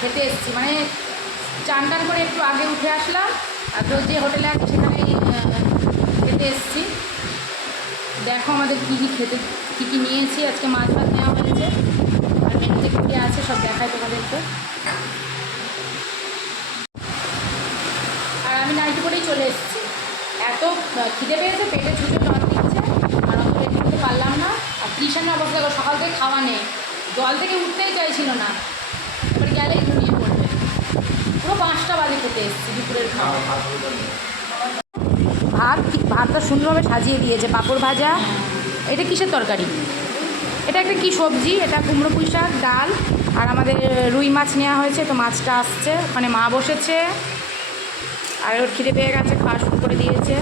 খেতে এসেছি, মানে চান টান করে একটু আগে উঠে আসলাম, আর তো যে হোটেলে আছে সেখানেই খেতে এসেছি। দেখো আমাদের কী কী নিয়েছি। আজকে মাছ ভাত নেওয়া হয়েছে, আর মেনুতে কী কী আছে সব দেখায় তোমাদেরকে। আর আমি নাইটি করেই চলে এসেছি, এত খিদে পেয়েছে, পেটে ছুটে জল দিচ্ছে, আর অত রেডি করতে পারলাম না। আর কৃষানের অবস্থা দেখো, সকাল থেকে খাওয়া নেই, জল থেকে উঠতেই চাইছিল না, এবার গেলেই ঘুমিয়ে পড়বে। পুরো 5টা বাজে খেতে এসেছি দুপুরের খাওয়া। ভাতটা সুন্দরভাবে সাজিয়ে দিয়েছে, পাঁপড় ভাজা। এটা কিসের তরকারি? এটা একটা কি সবজি? এটা কুমড়ো পুঁই শাক, ডাল, আর আমাদের রুই মাছ নেওয়া হয়েছে, তো মাছটা আসছে, ওখানে মা বসেছে, আর ওর খিদে পেয়ে গেছে, খাওয়া শুরু করে দিয়েছে।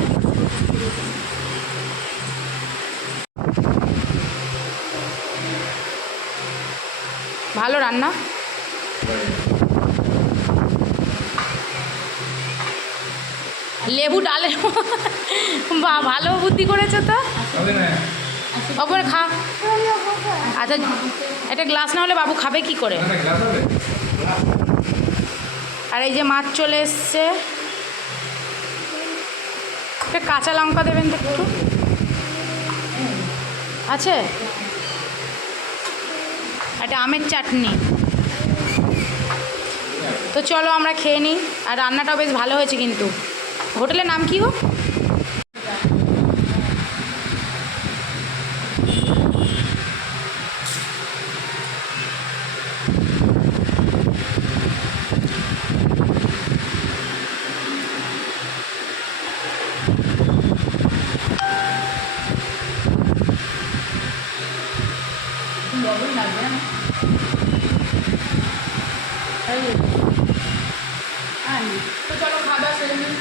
ভালো রান্না। লেবু ডালে বা ভালো বুদ্ধি করেছে তো। ওপরে খা। আচ্ছা, একটা গ্লাস না হলে বাবু খাবে কি করে? আর এই যে মাছ চলে এসছে, একটা কাঁচা লঙ্কা দেবেন তো একটু, আছে একটা আমের চাটনি। তো চলো আমরা খেয়ে নিই। আর রান্নাটাও বেশ ভালো হয়েছে কিন্তু। হোটেলের নাম কি গো? তো চলো খাওয়া দাওয়া সেরে নিই।